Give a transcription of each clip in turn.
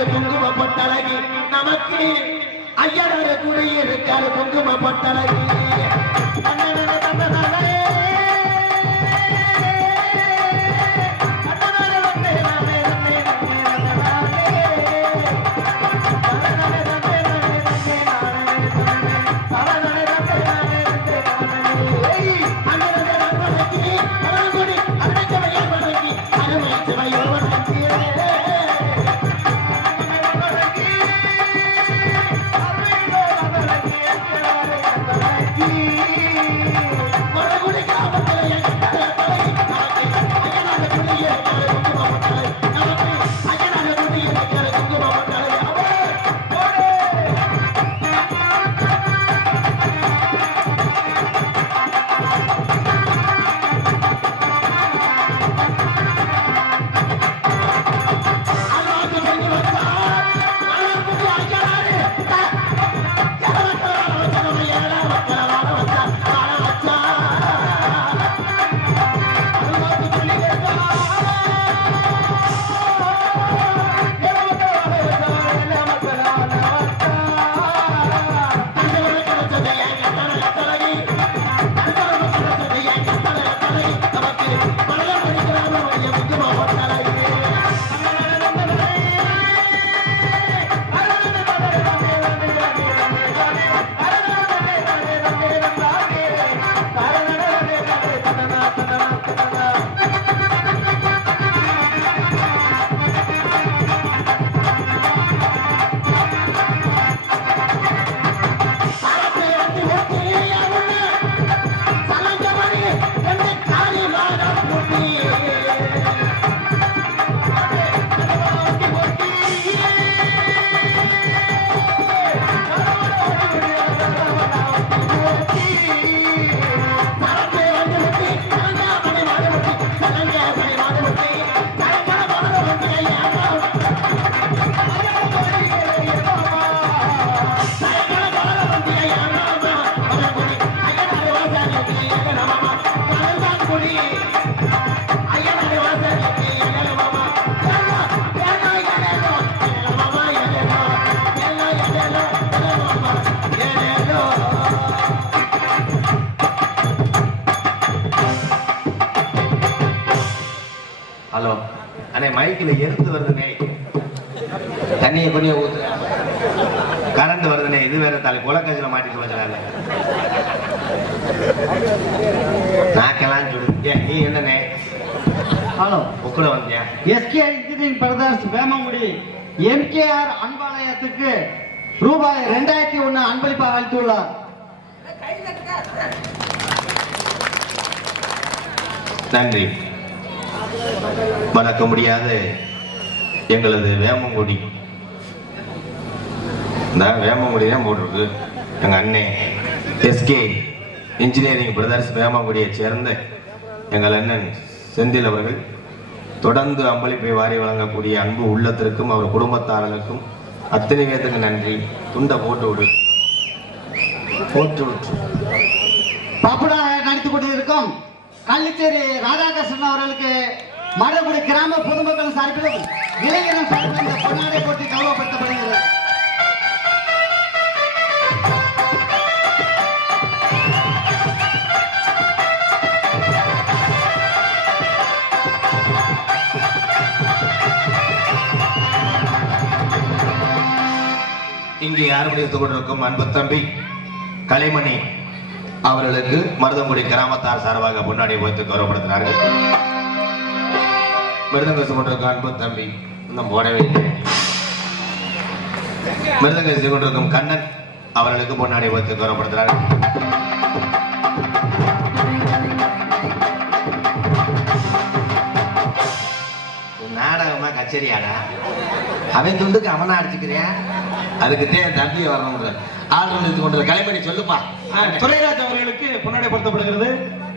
இருக்காரு குங்கும பொட்டழகி நமக்கு ஐயனாரு கூட இருக்காரு குங்கும பொட்டழகி ஹலோ அண்ணே மைக்கில் எரிந்து வருதுனே தண்ணியை கொஞ்சம் ஊத்து கரண்ட் வருதுனே இது வேற தலை குலக்கஞ்சில மாட்டிட்டு வச்சால நாக்கெல்லாம் சுடு ஏன் நீ என்னண்ணே ஹலோ உக்குல வந்தியா எஸ்கே இன்ஜினியரிங் பிரதர்ஸ் வேமங்குடி எம்கேஆர் அன்பாலயத்துக்கு ரூபாய் 2001 அன்பளிப்பாக அளித்துள்ளார். நன்றி. மறக்க முடியாத எங்களது வேமங்குடி வேமங்குடி தான் போட்டிருக்கு. எங்க அண்ணே எஸ்கே இன்ஜினியரிங் பிரதர்ஸ் வேமங்குடியை சேர்ந்த எங்கள் அண்ணன் செந்தில் அவர்கள் தொடர்ந்து அம்பளிப்பை வாரி வழங்கக்கூடிய அன்பு உள்ளத்திற்கும் அவர் குடும்பத்தாரர்களுக்கும் அத்தனை பேருக்கு நன்றி. துண்டை போட்டு விடு பாப்புலராக நடித்துக் கொண்டிருக்கும் கள்ளிச்சேரி ராதாகிருஷ்ணன் அவர்களுக்கு மடகுடி கிராம பொதுமக்கள் சார்பிலும் இளைஞர்கள் சார்பில் இந்த பொன்னாடை போட்டி கௌரவப்படுத்தப்படுகிறது. இங்கே யாருடைய கொண்டிருக்கும் அன்பு தம்பி கலைமணி அவர்களுக்கு மருதங்குடி கிராமத்தார் சார்பாக முன்னாடி வைத்து கௌரவப்படுத்தினார்கள். மிருதங்க கொண்டிருக்கும் அன்பு தம்பி இன்னும் போடவே இல்லை. மிருதங்க கொண்டிருக்கும் கண்ணன் அவர்களுக்கு முன்னாடி வைத்து கௌரவப்படுத்தினார்கள். நாடகமா கச்சேரியாடா அவன் துண்டுக்கு அவனா அடிச்சுக்கிறியா? அதுக்குத்தே தம்பி வரணும். ஆளுநர் கொண்ட கலைப்பணி சொல்லுப்பா. துரைராஜ் அவர்களுக்கு பொன்னாடைப்படுத்தப்படுகிறது.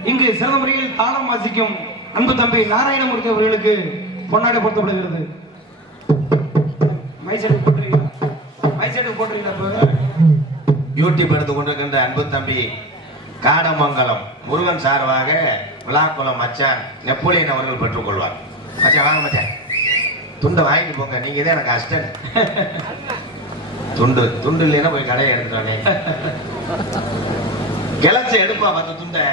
இங்கு சிறந்த முறையில் தாளம் வாசிக்கும் அன்பு தம்பி நாராயணமூர்த்தி அவர்களுக்கு பொன்னாடைப்படுத்தப்படுகிறது. யூடியூப் எடுத்துக் கொண்டிருக்கின்ற அன்பு தம்பி காடமங்கலம் முருகன் சார்பாக விழாக்குளம் மச்சான் நெப்போலியன் அவர்கள் பெற்றுக் கொள்வார். மச்சான் வாங்க மச்சான். துண்டை வாங்கிட்டு போங்க, நீங்க தான் எனக்கு அஸ்டன். துண்டு துண்டு இல்லைன்னா போய் கடையை எடுத்துட்டானே. கிளச்ச எடுப்பா, 10 துண்டை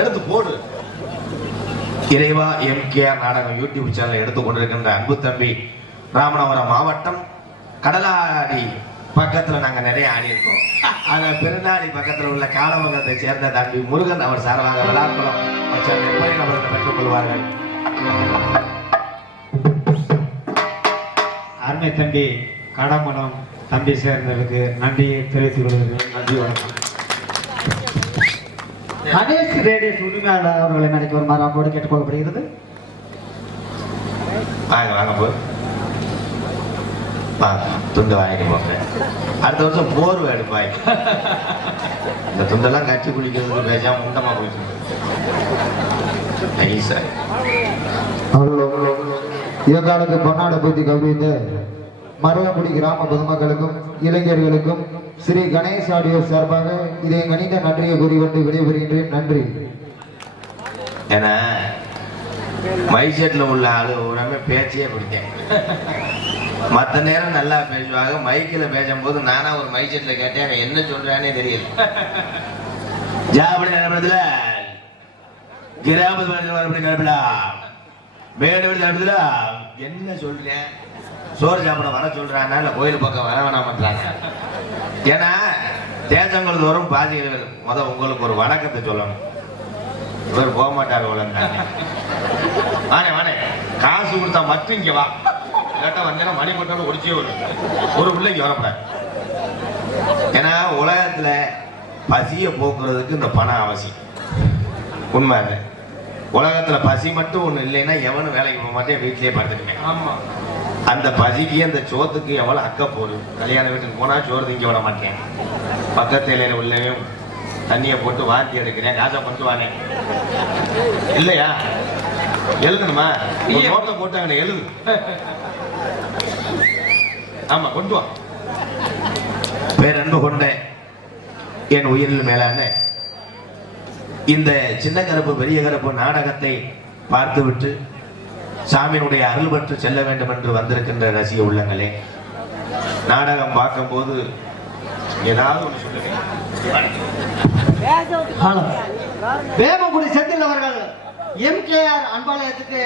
எடுத்து போடு. இறைவா எம்கேஆர் நாடகம் யூடியூப் சேனல் எடுத்துக் கொண்டிருக்கின்ற அன்பு தம்பி ராமநாதபுரம் மாவட்டம் கடலாடி பக்கத்துல நாங்க நிறைய ஆடி இருக்கோம். அந்த பெருநாடி பக்கத்துல உள்ள காலமங்கலத்தை சேர்ந்த தம்பி முருகன் அவர் சார்பாக விழாக்குளம் அவர்கள் பெற்றுக் கொள்வார்கள். அருமை தம்பி கடமலம் தம்பி சேர்ந்தவர்களுக்கு நன்றியை தெரிவித்துக் கொள்கிறேன். நன்றி, வணக்கம். கணேஷ் ரேடியஸ் உரிமையாளர் அவர்களை நடிக்க வருமாறு அன்போடு கேட்டுக்கொள்ளப்படுகிறது. வாங்க வாங்க போ, வாங்க துண்டு வாங்கிட்டு போங்க. அடுத்த வருஷம் போர்வை எடுப்பாய். இந்த துண்டெல்லாம் கட்சி குடிக்கிறதுக்கு பேசாம முண்டமா போயிட்டு இவர்களுக்கு பொன்னாட பூத்தி கௌரவித்த மருவங்குடி கிராம பொதுமக்களுக்கும் இளைஞர்களுக்கும் ஸ்ரீ கணேஷ் ஆடியோ சார்பாக இதை கணித நன்றியை கூறிக்கொண்டு விடைபெறுகின்றேன். நன்றி. ஏன்னா மைசெட்ல உள்ள ஆளு உடனே பேச்சையே பிடித்தேன். மற்ற நேரம் நல்லா பேசுவாங்க, மைக்கில் பேசும்போது நானா ஒரு மைசெட்ல கேட்டேன், அவன் என்ன சொல்றானே தெரியல. ஜாபடி நடப்பதுல கிராமத்துல என்ன சொல்றேன், சோறு சாப்பிட வர சொல்றானா இல்ல கோயில் பக்கம் வர வேணாமன்றாங்க. ஏன்னா தேசங்கள் தோறும் பாதிகள் உங்களுக்கு ஒரு வணக்கத்தை சொல்லணும். இவர் போக மாட்டார் உலகம். வானே வானே, காசு கொடுத்தா மட்டும் இங்க வா, கேட்டா வந்தேன்னா மணி மட்டும் ஒடிச்சே ஒரு பிள்ளைக்கு வரப்படாது. ஏன்னா உலகத்துல பசியை போக்குறதுக்கு இந்த பணம் அவசியம். உண்மை அது. உலகத்துல பசி மட்டும் ஒண்ணு இல்லைன்னா எவனும் வேலைக்கு போக மாட்டேன், வீட்லயே பார்த்துக்குமே. ஆமா, அந்த பசிக்கு அந்த சோத்துக்கு எவ்வளவு அக்க போகுது. கல்யாண வீட்டுக்கு போனா சோறு திங்க விட மாட்டேன், பக்கத்து இலையில உள்ளவையும் தண்ணியை போட்டு வாந்தி எடுக்கிறேன், காசை கொண்டு வானே இல்லையா? எழுதணுமா? நோட்டை போட்டு அவனை எழுது. ஆமா கொண்டு வா. பேரன்பு கொண்ட என் உயிரில் மேலான இந்த சின்ன கருப்பு பெரிய கருப்பு நாடகத்தை பார்த்துவிட்டு சாமியினுடைய அருள் பெற்று செல்ல வேண்டும் என்று வந்திருக்கின்ற ரசிக உள்ளங்களே, நாடகம் பார்க்கும் போது ஏதாவது ஒன்று சொல்லுங்க. வேமகுடி செந்தில் அவர்கள் எம்கேஆர் அன்பாலயத்துக்கு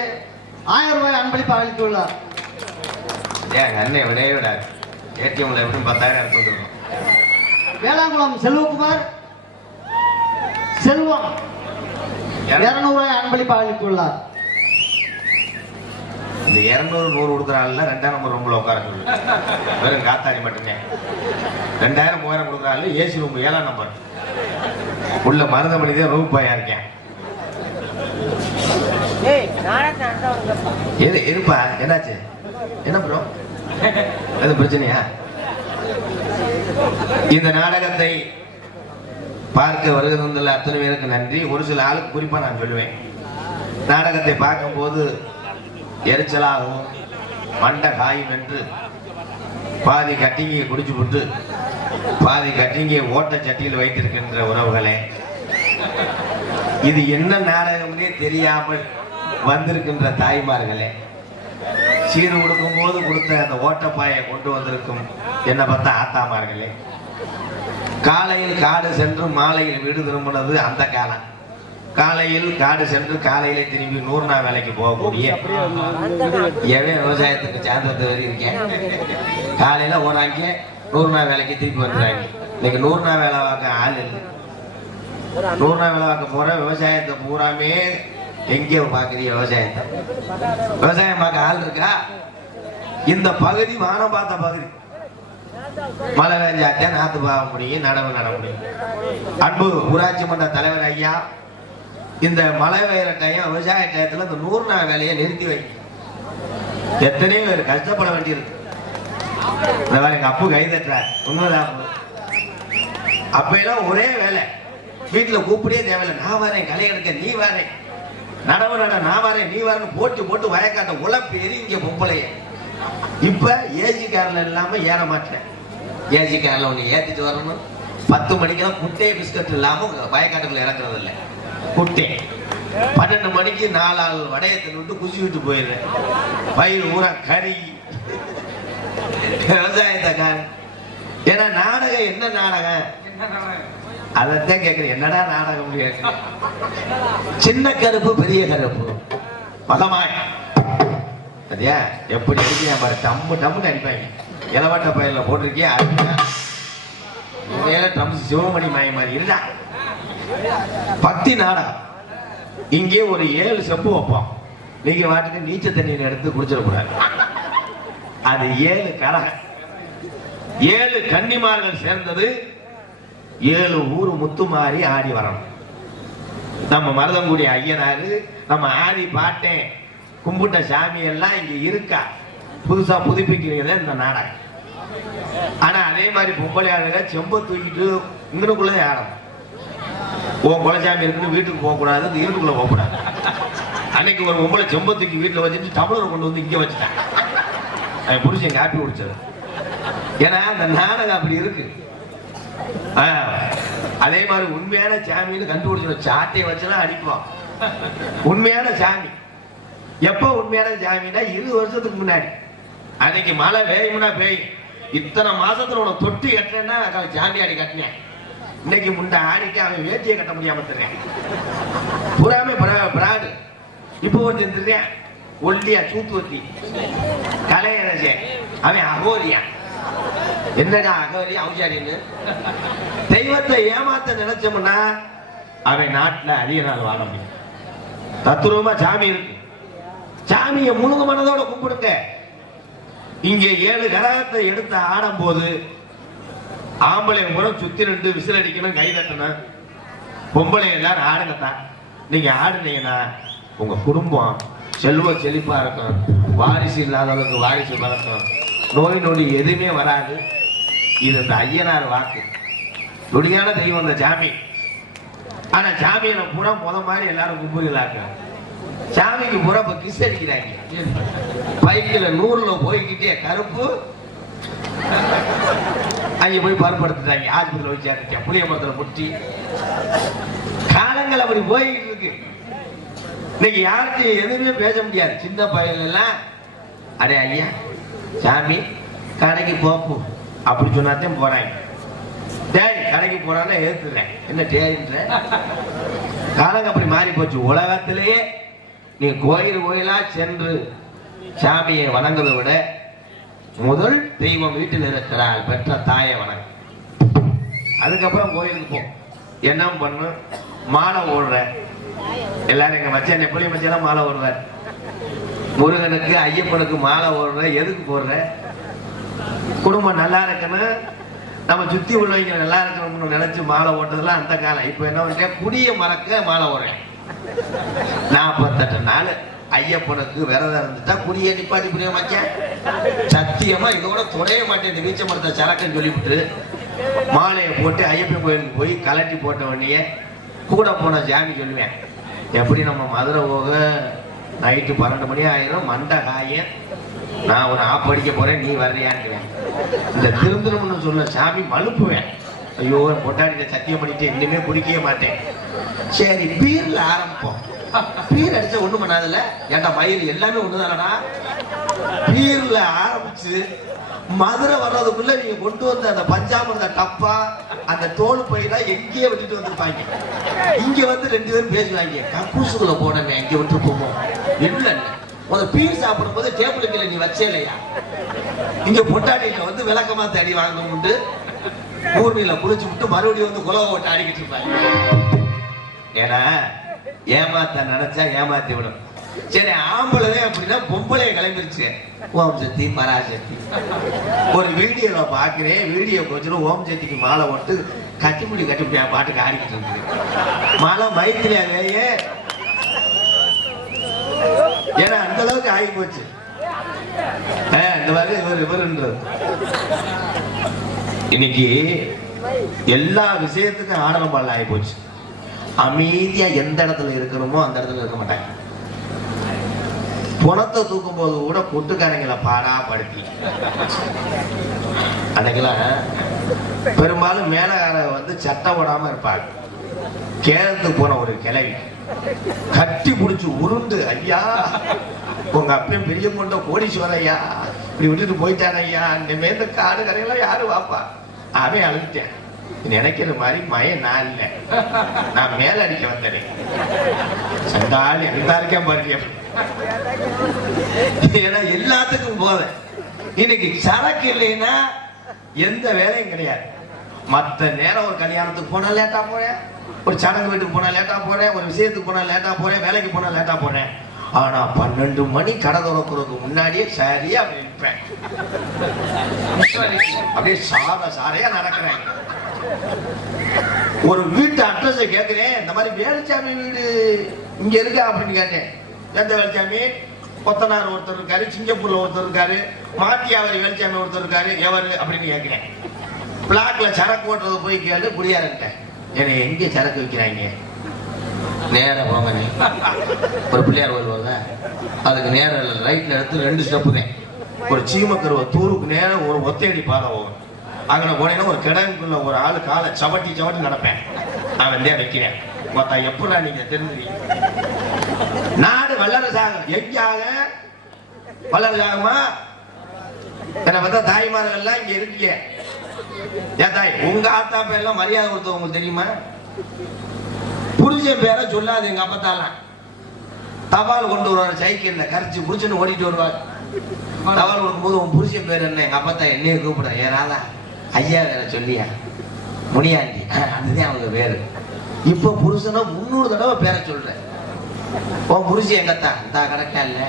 1000 ரூபாய் அன்பளிப்பு அளித்துள்ளார். ஏன் அண்ணன் விடையே விடாது, ஏடிஎம்ல எப்படியும் 10,000 எடுத்து வந்துருக்கோம். வேளாங்குளம் செல்வகுமார் செல்வம் 200 ரூபாய் அன்பளிப்பு அளித்துள்ளார். இந்த 200 100 கொடுக்குறாள் 2ஆம் நம்பர் ரூம்ல உட்கார சொல்லு, வெறும் காத்தாடி மட்டுமே. 2000 3000 கொடுக்குறாள் ஏசி ரூம் 7ஆம் நம்பர் உள்ள மருந்தமணிதான் ரூம் பாயா இருக்கேன். இருப்பா, என்னாச்சு? என்ன ப்ரோ, எது பிரச்சனையா? இந்த நாடகத்தை பார்க்க வருகிற அத்தனை பேருக்கு நன்றி. ஒரு சில ஆளுக்கு குறிப்பா நான் சொல்லுவேன், நாடகத்தை பார்க்கும்போது எரிச்சலாகவும் மண்டை காயும் என்று பாதி கட்டிங்கியை குடிச்சு விட்டு பாதி கட்டிங்கியை ஓட்ட சட்டியில் வைத்திருக்கின்ற உறவுகளே, இது என்ன நாடகம்னே தெரியாமல் வந்திருக்கின்ற தாய்மார்களே, சீர் கொடுக்கும் போது கொடுத்த அந்த ஓட்டப்பாயை கொண்டு வந்திருக்கும் என்ன பார்த்தா ஆத்தாமார்களே, காலையில் காடு சென்று மாலையில் வீடு திரும்பினது அந்த காலம். காலையில் காடு சென்று காலையிலே திரும்பி 100 நாள் வேலைக்கு போகக்கூடிய எவன் விவசாயத்துக்கு சார்ந்தது வரை இருக்கேன். காலையில ஓடாங்க 100 நாள் வேலைக்கு திருப்பி வந்துடுறாங்க. இன்னைக்கு 100 நாள் வேலை பார்க்க ஆள் இல்லை. 100 நாள் வேலை பார்க்க போற விவசாயத்தை பூராமே எங்கே பாக்குறீங்க? விவசாயத்தை விவசாயம் பார்க்க ஆள் இருக்கா? இந்த பகுதி வானம் பார்த்த பகுதி, மழை வேஞ்சாத்தே நாத்து பார்க்க முடியும், நடவு நட முடியும். அன்பு ஊராட்சி மன்ற தலைவர் ஐயா, இந்த மழை பெய்கிற டைம் விவசாய டயத்துல இந்த 100 நாள் வேலையை நிறுத்தி வைக்க எத்தனையோ பேர் கஷ்டப்பட வேண்டியிருக்கு. இந்த வேலை எங்க அப்பு கை தட்டுறார், உண்மைதான். அப்ப எல்லாம் ஒரே வேலை, வீட்டுல கூப்பிடே தேவையில்லை. நான் வரேன் களை எடுக்க, நீ வரேன் நடவு நட, நான் வரேன் நீ வரேன்னு போட்டு போட்டு வயக்காட்ட உழப்பு எரி இங்க பொம்பளைய. இப்ப ஏசி கார்ல இல்லாம ஏற மாட்டேன். ஏசி கார்ல ஒண்ணு ஏத்திட்டு வரணும். 10 மணிக்கெல்லாம் குட்டே பிஸ்கட் இல்லாம வயக்காட்டுக்குள்ள இறக்குறது இல்லை. குட்டே 12 மணிக்கு 4 ஆள் வடையத்தை விட்டு குசி விட்டு போயிடுறேன். பயிர் ஊரா கறி விவசாயத்தை. ஏன்னா நாடகம் என்ன நாடகம் அதைத்தான் கேட்கிறேன். என்னடா நாடகம் முடியாது. சின்ன கருப்பு பெரிய கருப்பு மகமாய் அதே எப்படி அடிக்கிறேன் பாரு. டம்மு டம்முன்னு அடிப்பாங்க. இளவட்ட பயில போட்டிருக்கியா ட்ரம்ஸ் சிவமணி மாய மாதிரி இருந்தா பக்தி நாடகம். இங்கே ஒரு 7 செம்பு வைப்போம். நீங்க வாட்டுக்கு நீச்ச தண்ணியில் எடுத்து குடிச்சிடக்கூடாது. அது 7 கரகம். 7 கன்னிமார்கள் சேர்ந்தது 7 ஊர் முத்து மாறி ஆடி வரணும். நம்ம மருதங்குடி ஐயனாரு நம்ம ஆடி பாட்டேன் கும்பிட்ட சாமி எல்லாம் இங்க இருக்கா. புதுசா புதுப்பிக்கிறீங்க இந்த நாடகம். ஆனா அதே மாதிரி பொம்பளை ஆளுங்க செம்ப தூக்கிட்டு இங்கனுக்குள்ள ஆடணும். குலசாமி இருக்குன்னு வீட்டுக்கு போக கூடாது, இந்த இருட்டுக்குள்ள போக கூடாது. அன்னைக்கு ஒரு பொம்பளை செம்ப தூக்கி வீட்டுல வச்சுட்டு டம்ளரை கொண்டு வந்து இங்க வச்சுட்டாங்க. அவன் புடிச்சேன் காப்பி குடிச்சது. ஏன்னா அந்த நாடகம் அப்படி இருக்கு. அதே மாதிரி உண்மையான சாமின்னு கண்டுபிடிச்சிடும். சாட்டையை வச்சுதான் அடிப்போம். உண்மையான சாமி எப்ப உண்மையான சாமின்னா 20 வருஷத்துக்கு முன்னாடி. அன்னைக்கு மழை பெய்யும்னா பெய்யும். இத்தனை மாசத்துல உனக்கு தொட்டி கட்டினா சாமி ஆடி கட்டினேன். இன்னைக்கு முண்டை ஆடிக்கு அவன் வேட்டியை கட்ட முடியாம தர்றேன். புறாமே பிராடு. இப்போ ஒருத்தன் தெரியான் ஒல்லியா சூத்துவத்தி கலையரசே அவன் அகோரியா. என்னடா அகோரியா அவசாரின்னு தெய்வத்தை ஏமாத்த நினைச்சோம்னா அவன் நாட்டுல அதிக நாள் வாழ முடியும். தத்துரூபமா சாமி இருக்கு. சாமியை முழுங்க மனதோட கும்பிடுங்க. இங்கே 7 கரகத்தை எடுத்து ஆடும் போது ஆம்பளை முறம் சுத்தி 2 விசில் அடிக்கணும், கை தட்டணும். பொம்பளை எல்லாரும் ஆடுங்கத்தான். நீங்க ஆடுனீங்கன்னா உங்க குடும்பம் செல்வ செழிப்பா இருக்கும். வாரிசு இல்லாதவங்களுக்கு வாரிசு வளர்க்கும். நோய் நொடி எதுவுமே வராது. இது இந்த ஐயனார் வாக்கு. நொடியான தெய்வம் இந்த சாமி. ஆனா சாமியை பூரா மாதிரி எல்லாரும் கும்புகளாக்க. சாமிக்கு பூரா இப்ப கிஸ் அடிக்கிறாங்க. பைக்கில் 100ல போய்கிட்டே கருப்பு அங்க போய் பருப்படுத்துட்டாங்க. ஆஸ்பத்திரியில் வச்சு சேர்த்துட்டேன். புளிய மரத்துல முட்டி காலங்கள் அப்படி போய்கிட்டு இருக்கு. இன்னைக்கு யாருக்கு எதுவுமே பேச முடியாது. சின்ன பையன் எல்லாம் அடே ஐயா சாமி கடைக்கு போப்போம் அப்படி சொன்னாத்தையும் போறாங்க. டேய் கடைக்கு போறான்னா ஏத்துறேன். என்ன டேன்ற காலங்க அப்படி மாறி போச்சு. உலகத்திலேயே நீ கோயிலா சென்று சாமியை வணங்குவதை விட முதல் தெய்வம் வீட்டில் இருக்கிறாள் பெற்ற தாயை வணங்க. அதுக்கப்புறம் கோயிலுக்கு போ. என்ன பண்ணு மாலை ஓடுற எல்லாரும் எங்க மச்சான் நெப்பொலி மச்சான் மாலை ஓடுவார். முருகனுக்கு ஐயப்பனுக்கு மாலை ஓடுற. எதுக்கு போடுற? குடும்பம் நல்லா இருக்கணும், நம்ம சுத்தி உள்ளவங்க நல்லா இருக்கணும்னு நினைச்சு மாலை ஓட்டுறதுலாம் அந்த காலம். இப்ப என்ன பண்றேன்? குடிய மறக்க மாலை ஓடுறேன். 48 நாள் ஐயப்பனுக்கு விரதம் இருந்துட்டா குடிய நிப்பாட்டி புரிய மாட்டேன். சத்தியமா இதோட தொடைய மாட்டேன். இந்த வீச்ச மரத்தை சரக்குன்னு சொல்லிவிட்டு மாலையை போட்டு ஐயப்பன் கோயிலுக்கு போய் கலட்டி போட்ட உடனே கூட போன ஜாமி சொல்லுவேன். எப்படி நம்ம மதுரை போக நைட்டு 12 மணி ஆயிரம் மண்டை காயம். நான் ஒரு ஆப் அடிக்க போறேன், நீ வர்றியான்னு. இந்த திருந்தணும்னு சொல்ல சாமி மழுப்புவேன். ஐயோ பொட்டாடிட்ட சத்தியம் பண்ணிட்டு இனிமே குடிக்கவே மாட்டேன். சரி பீர்ல ஆரம்பிப்போம். பீர் அடிச்சா ஒண்ணு பண்ணாதுல்ல. ஏன்டா மயில் எல்லாமே ஒண்ணுதானடா. பீர்ல ஆரம்பிச்சு மதுரை வர்றதுக்குள்ள நீங்க கொண்டு வந்த அந்த பஞ்சாமிரத டப்பா அந்த தோல் பையெல்லாம் எங்கேயே விட்டுட்டு வந்திருப்பாங்க. இங்க வந்து 2 பேரும் பேசுவாங்க. கக்கூசுக்குள்ள போனமே இங்க விட்டு போவோம். என்ன முதல் பீர் சாப்பிடும் போது டேபிள் கீழே நீ வச்சே இல்லையா? இங்க பொட்டாட்டியில வந்து விளக்கமா தேடி வாங்கணும்ட்டு ஊர்மையில குளிச்சு விட்டு மறுபடியும் வந்து குலவை ஓட்டு ஆடிக்கிட்டு இருப்பாங்க. ஏன்னா ஏமாத்த நினைச்சா ஏமாத்தி விடும். சரி ஆம்பளை அப்படின்னா பொம்பளைய கிளம்பிருச்சு. ஓம் சக்தி பராசக்தி. ஒரு வீடியோல பாக்குறேன். வீடியோ கொஞ்சம் ஓம் சக்திக்கு மாலை ஓட்டு கட்டிமுடி பாட்டுக்கு ஆடிக்கிட்டு இருக்கு. மாலை மைத்திரியாவே. ஏன்னா அந்த அளவுக்கு ஆகி போச்சு. இந்த மாதிரி இவருன்றது இன்னைக்கு எல்லா விஷயத்துக்கும் ஆடலம் பாடல ஆகி போச்சு. அமைதியா எந்த இடத்துல இருக்கணுமோ அந்த இடத்துல இருக்க மாட்டாங்க. பணத்தை தூக்கும் போது கூட கொட்டுக்காரங்களை பாடா படுத்தி அன்னைக்கெல்லாம் பெரும்பாலும் மேலகார வந்து சட்டை போடாம இருப்பாங்க. கேரளத்துக்கு போன ஒரு கிளவி கட்டி பிடிச்சு உருண்டு, ஐயா உங்க அப்பயும் பெரிய கொண்ட கோடீஸ்வரர் ஐயா இப்படி விட்டுட்டு போயிட்டான ஐயா, இனிமே இந்த காடு கரையெல்லாம் யாரு வாப்பா. அவன் அழுதுட்டேன். நினைக்கிற மாதிரி மயம் நான் இல்லை, நான் மேல அடிக்க வந்தேன். சண்டாளி எந்தா இருக்கேன் பாருங்க. ஏன்னா எல்லாத்துக்கும் போத இன்னைக்கு சரக்கு இல்லைன்னா எந்த வேலையும் கிடையாது. மற்ற நேரம் ஒரு கல்யாணத்துக்கு போனா லேட்டா போறேன், ஒரு சடங்கு வீட்டுக்கு போனா லேட்டா போறேன், ஒரு விஷயத்துக்கு போனா லேட்டா போறேன், வேலைக்கு போனா லேட்டா போறேன். ஆனா 12 மணி கடை திறக்கிறதுக்கு முன்னாடியே சரியா அப்படி நிற்பேன். அப்படியே சாரையா நடக்கிறேன். ஒரு வீட்டு அட்ரஸ் கேட்கிறேன், இந்த மாதிரி வேலுச்சாமி வீடு இங்க இருக்கா அப்படின்னு கேட்டேன். எந்த வேலுச்சாமி? கொத்தனார் ஒருத்தர் இருக்காரு, சிங்கப்பூர்ல ஒருத்தர் இருக்காரு, மாத்தியாவரி வேலுச்சாமி ஒருத்தர் இருக்காரு, எவரு அப்படின்னு கேட்கிறேன். பிளாக்ல சரக்கு ஓட்டுறது போய் கேளு குடியாரன்ட்டேன். என்னை எங்க சரக்கு வைக்கிறாங்க? நேர போங்க, நீ ஒரு பிள்ளையார் வருவாங்க, அதுக்கு நேரம் ரைட்ல எடுத்து 2 ஸ்டெப்பு தான். ஒரு சீமக்கருவ தூருக்கு நேரம் ஒரு ஒத்தையடி பாதை போகும். அங்கே போனேன்னா ஒரு கிடங்குள்ள ஒரு ஆளு காலை சவட்டி நடப்பேன். நான் வந்து வைக்கிறேன். மொத்தா எப்படா நீங்க தெரிஞ்சுறீங்க? நாடு வல்லரசாக எங்காக வல்லரசாகுமா? என்ன பார்த்தா தாய்மார்கள் எல்லாம் இங்க இருக்கீங்க. ஏன் தாய், உங்க ஆத்தா பேர்லாம் மரியாதை கொடுத்தவங்களுக்கு தெரியுமா? புருஷன் பேரை சொல்லாது. எங்க அப்பத்தாலாம் தபால் கொண்டு வருவார், சைக்கிள்ல கரைச்சி புருஷன் ஓடிட்டு வருவார். தபால் கொடுக்கும்போது உன் புருஷன் பேர் என்ன? எங்க அப்பத்தா என்னைய கூப்பிட, ஏறாதா ஐயா வேற சொல்லியா முனியாண்டி, அதுதான் அவங்க பேரு. இப்ப புருஷனை 300 தடவை பேரை சொல்றேன். உன் புருஷன் எங்கத்தான் இந்த கணக்கா இல்ல,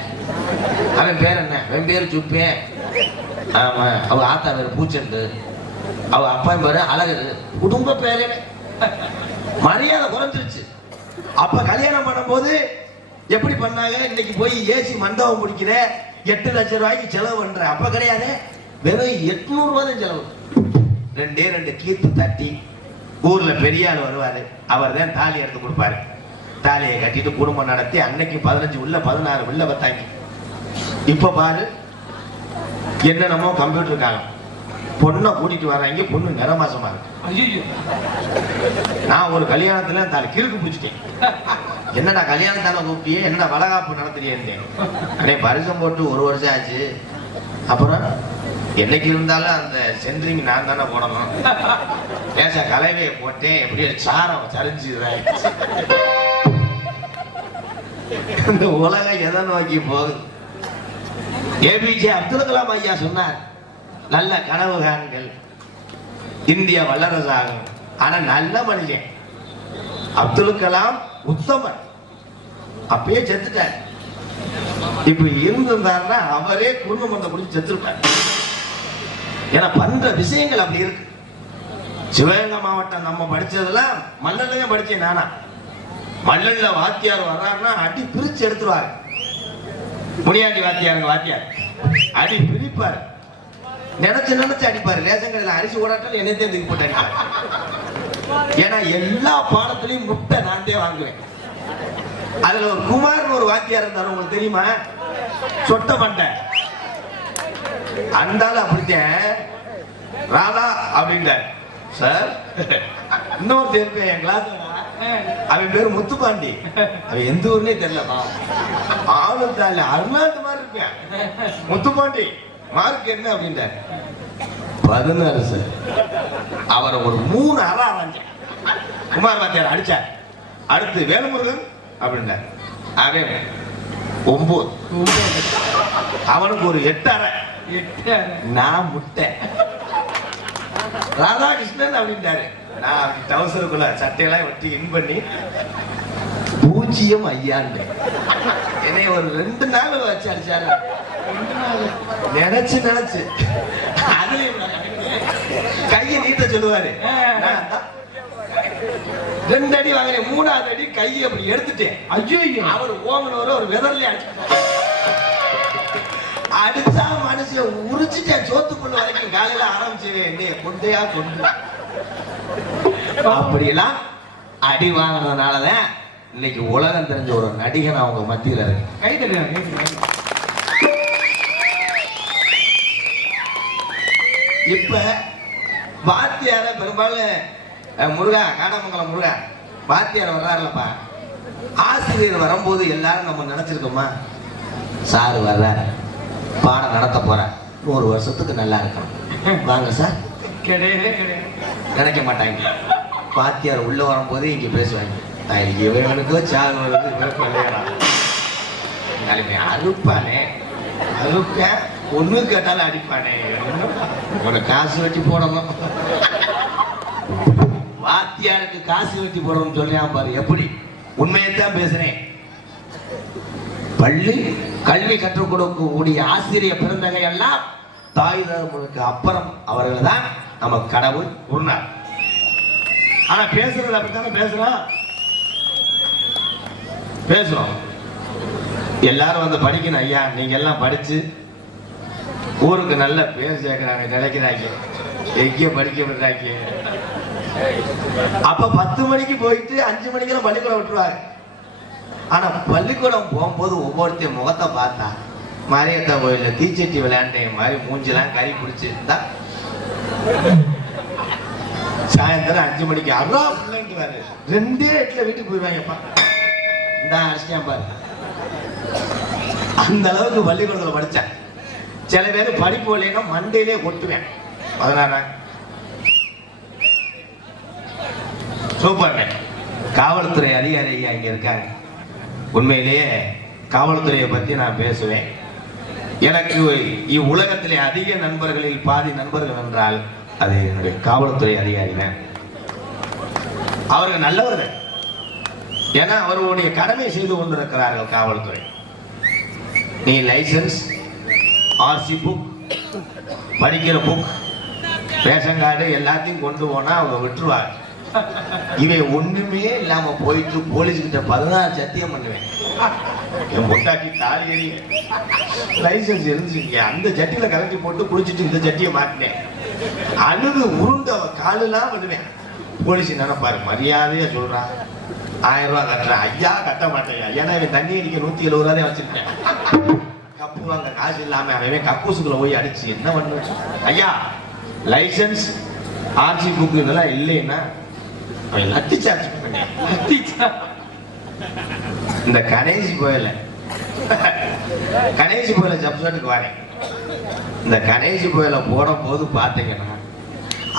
அவன் பேர் என்ன? அவன் பேரு சுப்பேன். ஆமா, அவ ஆத்தா பேரு பூச்செண்டு, அவ அப்பா பேரு அழகரு. குடும்ப பேரே மரியாதை குறைஞ்சிருச்சு. அப்ப கல்யாணம் பண்ணும் போது எப்படி பண்ணாங்க? இன்னைக்கு போய் ஏசி மண்டபம் முடிக்கிற 8 லட்சம் ரூபாய்க்கு செலவு பண்ற. அப்ப கிடையாது, வெறும் 800 ரூபாய் தான் செலவு. 2 கீர்த்து தட்டி ஊர்ல பெரிய ஆள் வருவாரு, அவர் தான் தாலி எடுத்து கொடுப்பாரு. தாலியை கட்டிட்டு குடும்பம் நடத்தி அன்னைக்கு 15 உள்ள 16 உள்ள பத்தாங்க. இப்ப பாரு என்னென்னமோ கம்ப்யூட்டர் காலம். பொண்ணை கூட்டிட்டு வர்றாங்க, பொண்ணு நிறமாசமா இருக்கு. நான் ஒரு கல்யாணத்துல தாலி கிறுக்கு பிடிச்சிட்டேன். என்னடா கல்யாணத்தால கூப்பிட்டியே, என்னடா வளகாப்பு நடத்துறியேன். அடே பரிசம் போட்டு 1 வருஷம் ஆச்சு. அப்புறம் என்னைக்கு இருந்தாலும் அந்த சென்ட்ரிங் நான் தானே போடணும். ஏசா கலவையை போட்டேன், எப்படியோ சாரம் சரிஞ்சு. இந்த உலகம் எதை நோக்கி போகுது? ஏபிஜே அப்துல் கலாம் ஐயா சொன்னார், நல்ல கனவு காண்கள், இந்தியா வல்லரசாகும். ஆனா நல்ல மனுஷன் அப்துல் கலாம் உத்தமன், அப்பயே செத்துட்டார். இப்ப இருந்திருந்தாருன்னா அவரே குடும்பம் பண்ண குடிச்சு செத்துருப்பார். ஏன்னா பண்ற விஷயங்கள் அப்படி இருக்கு. சிவகங்கை மாவட்டம் நம்ம படிச்சதெல்லாம் மல்லல்ல படிச்சேன் நானா. மல்லல்ல வாத்தியார் வர்றாருன்னா அடி பிரிச்சு எடுத்துருவாரு. முனியாண்டி வாத்தியாருங்க வாத்தியார் அடி பிரிப்பாரு, நினைச்சு அடிப்பாரு. ரேஷன் கடையில் அரிசி ஓடாட்டாலும் என்னத்தையும் தூக்கி போட்டு அடிப்பாரு. ஏன்னா எல்லா பாடத்திலையும் முட்டை நான் தான் வாங்குவேன். அதுல ஒரு குமார்னு ஒரு வாத்தியார் இருந்தாரு, உங்களுக்கு தெரியுமா? சொட்ட மண்டை அந்தாலும் அப்படித்தான். ராதா அப்படின்ட சார், இன்னொரு தெரிப்பேன் என் கிளாஸ். அவன் பேரு முத்துப்பாண்டி. அவன் எந்த ஊர்னே தெரியலப்பா, ஆளு தால அருணாத்து மாதிரி இருப்பேன். முத்துப்பாண்டி மார்க் என்ன அப்படின்ட 16 சார். அவரை ஒரு 3 அறை ஆரம்பிச்சேன். குமார் வாத்தியார் அடிச்சார். அடுத்து வேலுமுருகன் அப்படின்ன அவன் 9. அவனுக்கு ஒரு 8 அறை. நான் முட்டை. ராதாகிருஷ்ணன் அப்படின்ட்டாரு. நான் டவுசருக்குள்ள சட்டையெல்லாம் வெட்டி இன் பண்ணி 0 ஐயான்னு என்னை ஒரு 2 நாள் வச்சு அடிச்சாரு. நினைச்சு அது கையை நீட்ட சொல்லுவாரு. 2 அடி வாங்கினேன், 3ஆவது அடி கையை அப்படி எடுத்துட்டேன். ஐயோ, அவர் ஓமனவரை ஒரு விதர்ல அடிச்சா மனுஷன் உரிச்சுட்டேன். சோத்துக்குள்ள வரைக்கும் காலையில ஆரம்பிச்சேன். என்னைய கொண்டையா கொண்டு அப்படியெல்லாம் அடி வாங்கினதுனாலதான் இன்னைக்கு உலகம் தெரிஞ்ச ஒரு நடிகன் அவங்க மத்தியில இருக்கு. கை தருங்க. இப்ப வாத்தியார பெரும்பாலும் முருகா, காடாமங்கலம் முருகா வாத்தியார் வர்றாருலப்பா, ஆசிரியர் வரும்போது எல்லாரும் நம்ம நினைச்சிருக்கோமா, சார் வர்ற பாடம் நடத்த போறார், 100 வருஷத்துக்கு நல்லா இருக்கணும், வாங்க சார், கிடையவே கிடையாது. நினைக்க மாட்டாங்க. பாத்தியார் உள்ள வரும்போதே இங்க பேசுவாங்க, இவனுக்கோ சாகு வருது, இவனுக்கு அறுப்பானே, அறுப்பேன், ஒண்ணு கேட்டாலும் அடிப்பானே, உனக்கு காசு வெட்டி போடணும், வாத்தியாருக்கு காசு வெட்டி போடணும்னு சொல்றான் பாரு. எப்படி உண்மையைத்தான் பேசுறேன். பள்ளி கல்வி கற்றுக் கொடுக்கக்கூடிய ஆசிரியர் பிறந்தகை எல்லாம் தாய் தர்மனுக்கு அப்புறம் அவர்கள் தான் நம்ம கடவுள் உருனார். ஆனா பேசுறது அப்படித்தானே பேசுறோம். எல்லாரும் வந்து படிக்கணும் ஐயா, நீங்க எல்லாம் படிச்சு ஊருக்கு நல்ல பேர் சேர்க்கிறாங்க நினைக்கிறாங்க, எங்கேயோ படிக்க விடுறாங்க. அப்ப 10 மணிக்கு போயிட்டு 5 மணிக்கெல்லாம் பள்ளிக்கூடம் விட்டுருவாங்க. ஆனா பள்ளிக்கூடம் போகும்போது ஒவ்வொருத்தையும் முகத்தை பார்த்தா மாரியத்தா கோயில்ல தீச்சட்டி விளையாண்ட மாதிரி மூஞ்செல்லாம் கறி பிடிச்சிருந்தா சாயந்தரம் 5 மணிக்கு அவ்வளோ பிள்ளைங்க 2 எட்டுல வீட்டுக்கு போயிடுவாங்கப்பா, இந்த அடிச்சிட்டான் பாரு. அந்த அளவுக்கு பள்ளிக்கூடத்துல படிச்சேன். சில பேர் படிப்பு இல்லைன்னா மண்டையிலே ஒட்டுவேன். 16 சூப்பர். காவல்துறை அதிகாரி இங்க இருக்காங்க. உண்மையிலேயே காவல்துறையை பத்தி நான் பேசுவேன். எனக்கு இவ்வுலகத்திலே அதிக நண்பர்களில் பாதி நண்பர்கள் என்றால் அது என்னுடைய காவல்துறை அதிகாரி தான். அவர்கள் நல்லவர்கள். ஏன்னா அவர்களுடைய கடமை செய்து கொண்டிருக்கிறார்கள் காவல்துறை. நீ லைசன்ஸ், ஆர்சி புக், படிக்கிற புக், ரேஷன் கார்டு எல்லாத்தையும் கொண்டு போனா அவங்க விட்டுருவாங்க. இவை ஒண்ணுமே இல்லாம போயிட்டு போலீஸ் கிட்ட 16 சத்தியம் பண்ணுவேன். என் பொட்டாட்டி தாலி எறிய லைசன்ஸ் இருந்துச்சு, அந்த சட்டியில கலட்டி போட்டு குளிச்சுட்டு இந்த சட்டியை மாட்டினேன், அழுது உருண்டு அவ காலெல்லாம் விடுவேன். போலீஸ் நினைப்பாரு மரியாதையா சொல்றான், 1000 ரூபாய் கட்டுறேன், ஐயா கட்ட மாட்டேன், ஏன்னா இவன் தண்ணி அடிக்க 170 ரூபாய் வச்சிருக்கேன், கப்பு வாங்க காசு இல்லாம அவன் கக்கூசுக்குள்ள போய் அடிச்சு என்ன பண்ணு, ஐயா லைசன்ஸ் ஆர்சி புக் இதெல்லாம் இல்லைன்னா அவன் லத்தி சார்ஜ் பண்ணேன். இந்த கணேசி போயில சப்ஸ்டியூட்டுக்கு வரேன். இந்த கணேசி போயில போட போது பாத்தீங்கன்னா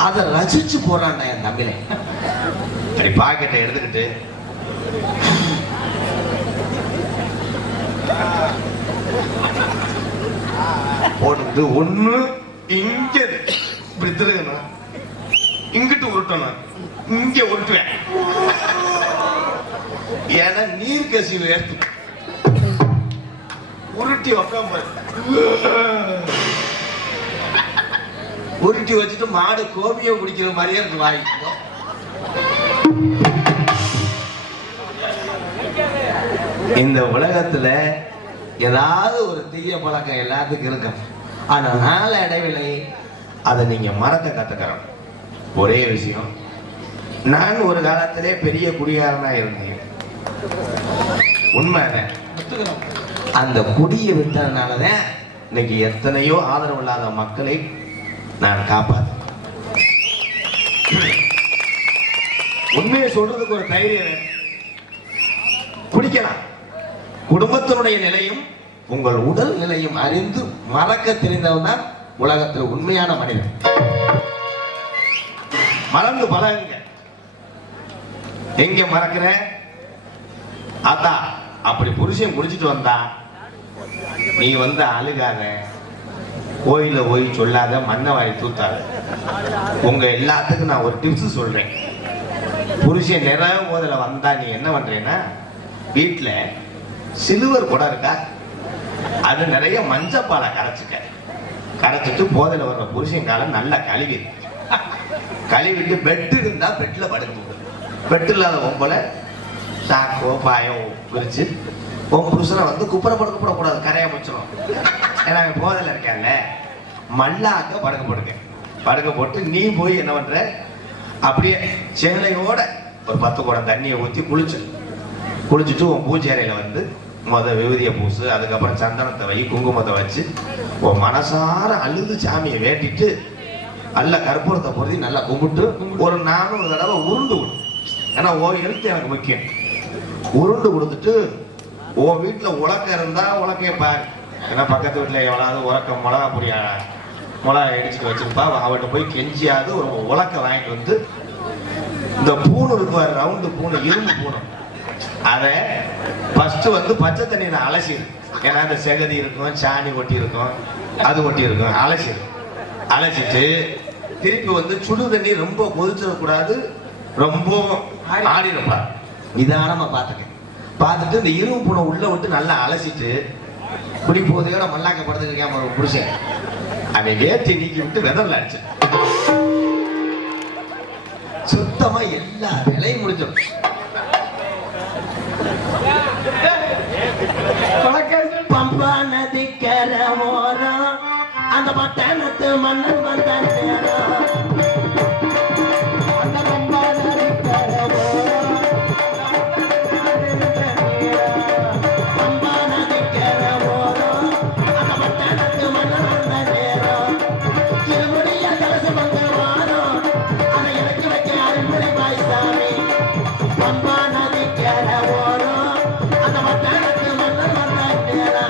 அதை ரசிச்சு போறான்டா என் தம்பில. அப்படி பாக்கெட்டை எடுத்துக்கிட்டு போட்டுக்கிட்டு ஒண்ணு இங்க இப்படி திருகணும், இங்கிட்டு உருட்டணும், இங்க உருட்டுவேன். ஏன்னா நீர் கசிவு ஏற்று உருட்டி உக்காம உருட்டி வச்சுட்டு மாடு கோபியை குடிக்கிற மாதிரியே இருக்கு வாய். இந்த உலகத்துல ஏதாவது ஒரு தீய பழக்கம் எல்லாத்துக்கும் இருக்கும். ஆனா நாள இடைவெளி அதை நீங்க மறக்க கத்துக்கிறோம். ஒரே விஷயம், நான் ஒரு காலத்திலே பெரிய குடியாரனா இருந்தேன், உண்மை. அந்த குடியை விட்டதுனாலதான் இன்னைக்கு எத்தனையோ ஆதரவு இல்லாத மக்களை நான் காப்பாற்றேன். உண்மையை சொல்றதுக்கு ஒரு தைரியம். குடிக்கலாம், குடும்பத்தினுடைய நிலையும் உங்கள் உடல் நிலையும் அறிந்து மறக்க தெரிந்தவன் தான் உலகத்தில் உண்மையான மனிதன். மறந்து பழகுங்க. எங்க மறக்கிற அத்தா அப்படி புருஷன் குடிச்சிட்டு வந்தா நீ வந்து அழுகாத, கோயில போய் சொல்லாத, மண்ணை வாய் தூத்தாத. உங்க எல்லாத்துக்கும் நான் ஒரு டிப்ஸ் சொல்றேன். புருஷன் நிறைய போதில் வந்தா நீ என்ன பண்றேன்னா, வீட்டுல சிலுவர் குடம் இருக்கா, அது நிறைய மஞ்சப்பாலை கரைச்சிட்டு போதையில வர்ற புருஷன் காலம் நல்லா கழுவிட்டு பெட் இருந்தா பெட்ல படுத்து, பெட் இல்லாத பொம்பளை சாக்கோ பாயோ விரிச்சு உன் புருஷனை வந்து குப்புற படுக்கப்படக்கூடாது, கரையா முடிச்சிடும். ஏன்னா போதையில இருக்கேன்ல, மல்லாக்க படுக்க போட்டு நீ போய் என்ன பண்ற, அப்படியே சேலையோட ஒரு 10 குடம் தண்ணியை ஊற்றி குளிச்சுட்டு உன் பூஜை அறையில வந்து விபூதியை பூசு, அதுக்கப்புறம் சந்தனத்தை வை, குங்குமத்தை வச்சு உன் மனசார அழுது சாமியை வேண்டிட்டு நல்ல கற்பூரத்தை பொருத்தி நல்லா கும்பிட்டு ஒரு 400 தடவை உருண்டு விடும். ஏன்னா ஓ எழுத்து எனக்கு முக்கியம். உருண்டு கொடுத்துட்டு உன் வீட்டுல உலக்கம் இருந்தா உலக்கைய பாரு. ஏன்னா பக்கத்து வீட்டுல எவனாவது உலக்கம் மிளகா பொடியா மிளகா இடிச்சுட்டு வச்சிருப்பா, அவட்ட போய் கெஞ்சியாவது ஒரு உலக்க வாங்கிட்டு வந்து இந்த பூணு இருக்குவாரு, ரவுண்டு பூணு, இரும்பு பூணு, அதை ஃபர்ஸ்ட் வந்து பச்சை தண்ணியில அலசிடு. ஏன்னா அந்த செகதி இருக்கும், சாணி ஒட்டி இருக்கும், அது ஒட்டி இருக்கும், அலசிட்டு திருப்பி வந்து சுடு தண்ணி ரொம்ப கொதிச்சிடக்கூடாது, ரொம்ப ஆடிடக்கூடாது, நிதானமா பார்த்துட்டு இந்த இரும்பு பூனை உள்ள விட்டு நல்லா அலசிட்டு குடி போதையோட மல்லாக்க படுத்துருக்கேன் ஒரு புருஷன். அவன் வேட்டி நீக்கி விட்டு வெதர்ல அடிச்சு சுத்தமா எல்லா வேலையும் முடிஞ்சோம். பம்பா நதிக்கர ஓரம் அந்த பட்டணத்து மன்னன் வந்த நேரம், அந்த பம்பா நதிக்கர ஓரம், பம்பா நதிக்கர ஓரம் அந்த பட்டணத்து மன்னன் வந்த நேரம், திருமுடிய கலசு வந்த வாரம் அதை இறக்கி வைக்க அருள்மொழி பாய்சாமி. பம்பா நதிக்கர ஓரம் அந்த பட்டணத்து மன்னன் வந்த நேரம்.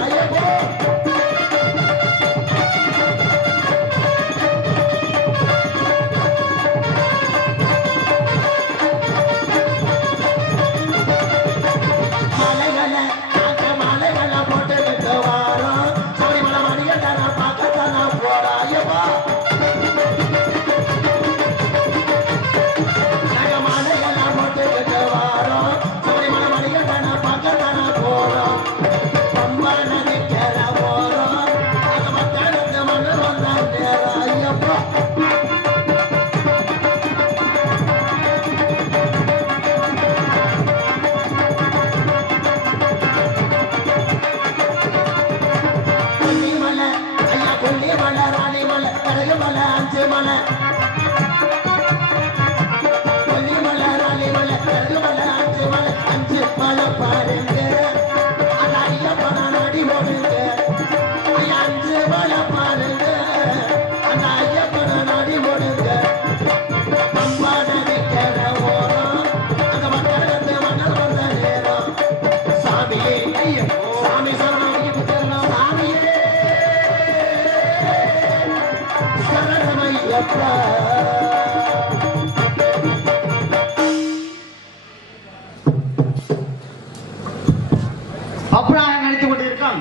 பப்புராக நடித்துக் கொண்டிருக்கும்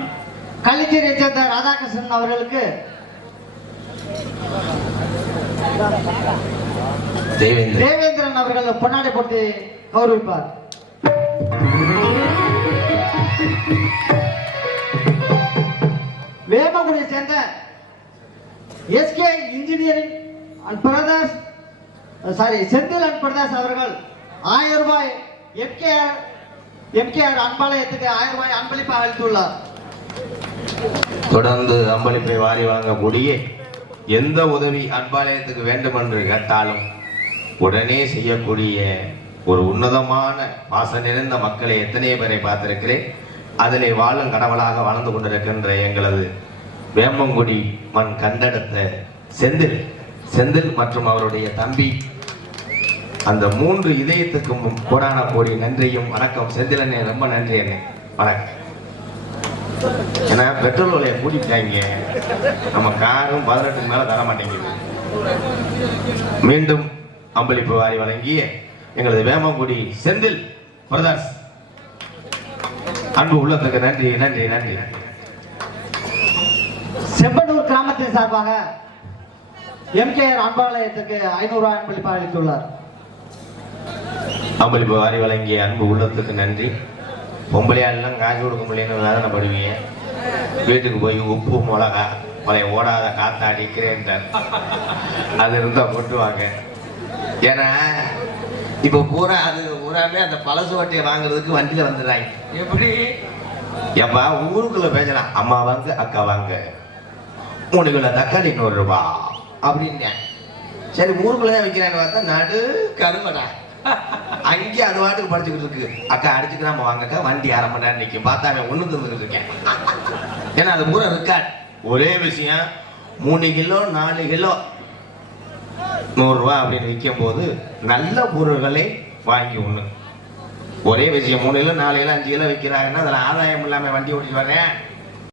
கள்ளிச்சேரியை சேர்ந்த ராதாகிருஷ்ணன் அவர்களுக்கு தேவேந்திரன் அவர்கள் பொன்னாடை போட்டு கௌரவிப்பார். வேமகுடியை சேர்ந்த SK engineering and brothers Senthil and brothers அவர்கள் 1000 ரூபாய் எம்கேஆர் அன்பாலயத்துக்கு 1000 ரூபாய் அன்பளிப்பாக அளித்துள்ளார். தொடர்ந்து அன்பளிப்பை வாரி வழங்கக்கூடிய எந்த உதவி அன்பாலயத்துக்கு வேண்டும் என்று கேட்டாலும் உடனே செய்யக்கூடிய ஒரு உன்னதமான பாச நிறைந்த மக்களை எத்தனை பேரை பார்த்திருக்கிறேன். அதிலே வாழும் கடவுளாக வாழ்ந்து கொண்டிருக்கின்ற எங்களது வேம்பங்குடி மண் கண்டெடுத்த செந்தில் மற்றும் அவருடைய தம்பி, அந்த 3 இதயத்துக்கும் கோடான கோடி நன்றியும் வணக்கம். செந்தில் அண்ணே, ரொம்ப நன்றி அண்ணே, வணக்கம். ஏன்னா பெட்ரோல் விலையை கூட்டிட்டாங்க, நம்ம காரும் 18 மேல தர மாட்டேங்குது. மீண்டும் அம்பளிப்பு வாரி வழங்கிய எங்களது வேமங்குடி செந்தில் பிரதர்ஸ் அன்பு உள்ளத்துக்கு நன்றி நன்றி நன்றி. செம்பனூர் கிராமத்தின் சார்பாக எம்கேஆர் அன்பாலயத்துக்கு 500 ரூபாய் அன்பளிப்பாக அளித்துள்ளார். அம்பளிப்பு வாரி வழங்கிய அன்பு உள்ளத்துக்கு நன்றி. பொம்பளையாலாம் காசு கொடுக்க முடியலன்னு வேதனைப்படுவீங்க. வீட்டுக்கு போய் உப்பு மிளகா பழைய ஓடாத காத்தா அடிக்கிறேன், அது இருந்தா கொட்டுவாங்க. ஏன்னா இப்ப பூராமே அந்த பழசு வட்டியை வாங்குறதுக்கு வண்டியில வந்துடுறாங்க. எப்படி எப்பா ஊருக்குள்ள பேசலாம், அம்மா வாங்க அக்கா வாங்க 3 கிலோ தக்காளி 100 ரூபா அப்படின்னு. சரி ஊருக்குள்ளதான் விற்கிறான்னு பார்த்தா நடு கருமடா, அங்கே அது வாட்டுக்கு படிச்சுக்கிட்டு இருக்கு. அக்கா அடிச்சுக்கிறாம வாங்கக்கா, வண்டி 1/2 மணி நேரம் நிற்கும். பார்த்தா அவன் ஒண்ணு தந்துக்கிட்டு இருக்கேன். ஏன்னா அது பூரா இருக்காது. ஒரே விஷயம் 3 கிலோ 4 கிலோ 100 ரூபா அப்படின்னு விற்கும் போது நல்ல பொருள்களை வாங்கி ஒரே விஷயம் 3 கிலோ 4 கிலோ 5 கிலோ விற்கிறாங்கன்னா அதில் ஆதாயம் இல்லாமல் வண்டி ஓட்டிட்டு வர்றேன்.